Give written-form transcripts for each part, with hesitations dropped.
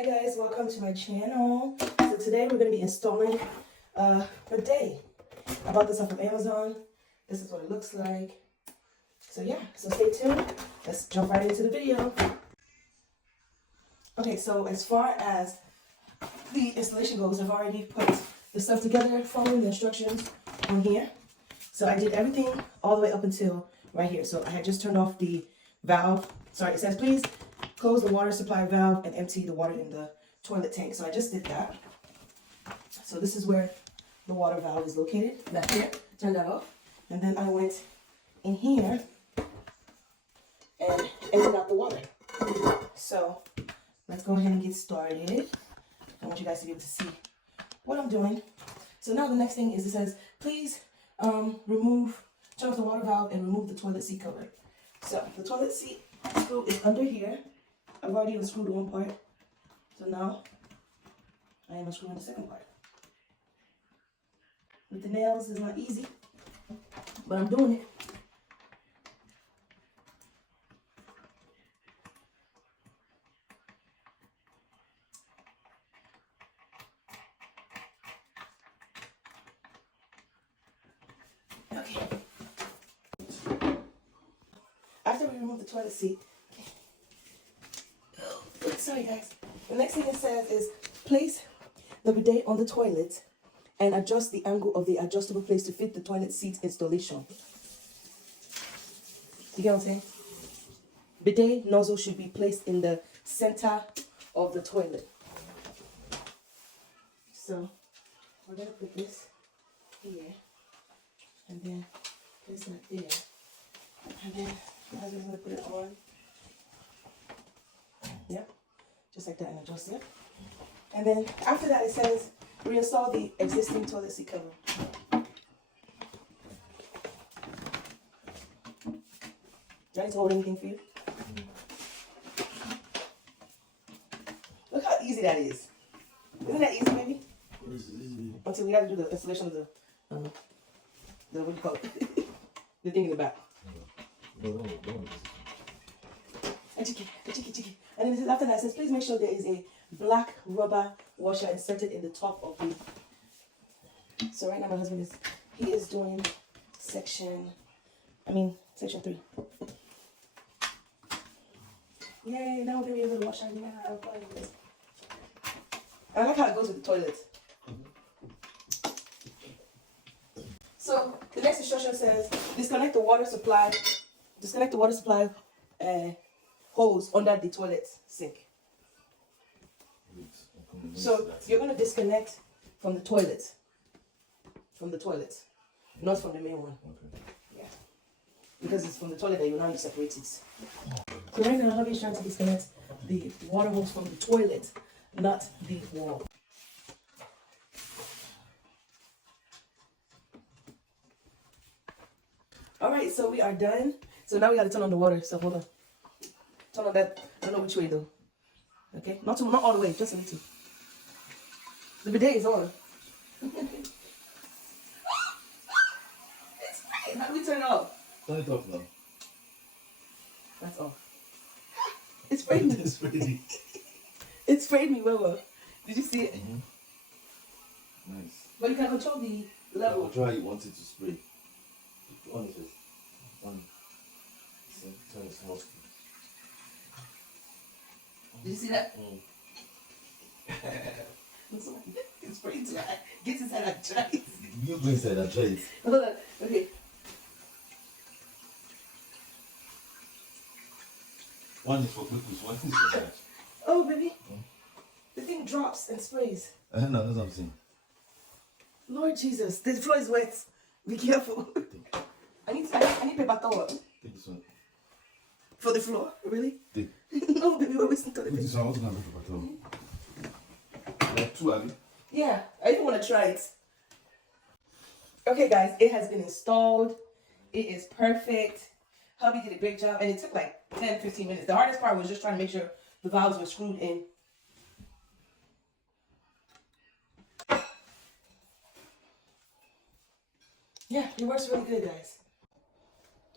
Hi guys, welcome to my channel. So today we're going to be installing a bidet. I bought this off of Amazon. This is what it looks like. So yeah, so stay tuned. Let's jump right into the video. Okay, so as far as the installation goes, I've already put the stuff together following the instructions on here. So I did everything all the way up until right here. So I had just turned off the valve. Sorry, it says please close the water supply valve and empty the water in the toilet tank. So I just did that. So this is where the water valve is located. Back here. Turn that off. And then I went in here and emptied out the water. So let's go ahead and get started. I want you guys to be able to see what I'm doing. So now the next thing is it says, please turn off the water valve and remove the toilet seat cover. So the toilet seat screw is under here. I've already unscrewed one part. So now I am unscrewing the second part. With the nails, it's not easy, but I'm doing it. Okay. After we remove the toilet seat, sorry guys, the next thing it says is place the bidet on the toilet and adjust the angle of the adjustable place to fit the toilet seat installation. You get what I'm saying? Bidet nozzle should be placed in the center of the toilet. So we're going to put this here and then place that there. And then I'm just going to put it on. Yep. Just like that, and adjust it. And then after that it says reinstall the existing toilet seat cover. Do I need to hold anything for you? Look how easy that is. Isn't that easy, baby? Until we have to do the installation of the what do you call it? The thing in the back. And then it says, after that, it says, please make sure there is a black rubber washer inserted in the top of the... So right now my husband is doing section 3. Yay, now we're going to be able to wash our hands. I like how it goes with the toilet. So the next instruction says, disconnect the water supply hose under the toilet sink. So you're going to disconnect from the toilet, not from the main one. Okay. Yeah, because it's from the toilet that you now separate it. So right now, hubby is trying to disconnect the water hose from the toilet, not the wall. All right, so we are done. So now we got to turn on the water. So hold on. Turn on that. I don't know which way though. Okay, not all the way, just a little. The bidet is on. It's great. How do we turn it off? Turn it off now. That's off. It sprayed me. It's ready. It sprayed me, well. Did you see it? Mm-hmm. Nice. But you can control the level. Control how you want it to spray. On it first. On. Turn it small. Did you see that? Mm. It's spraying to get inside and try it. You go inside and try it. Hold on. Okay. One is for quickness, one is for that. Oh, baby. The thing drops and sprays. No, that's what I'm saying. Lord Jesus, the floor is wet. Be careful. I need paper towel. Take this one. For the floor? Really? Take. No, baby, we're wasting toilet This paper. one, I wasn't going to put on. Like 2, have you? Yeah, I even want to try it. Okay, guys, it has been installed. It is perfect. Hubby did a great job, and it took like 10-15 minutes. The hardest part was just trying to make sure the valves were screwed in. Yeah, it works really good, guys.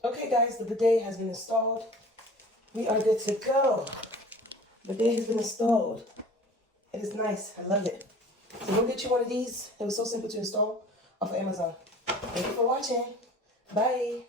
Okay, guys, the bidet has been installed. We are good to go. The bidet has been installed. It is nice. I love it. So go get you one of these. It was so simple to install off of Amazon. Thank you for watching. Bye.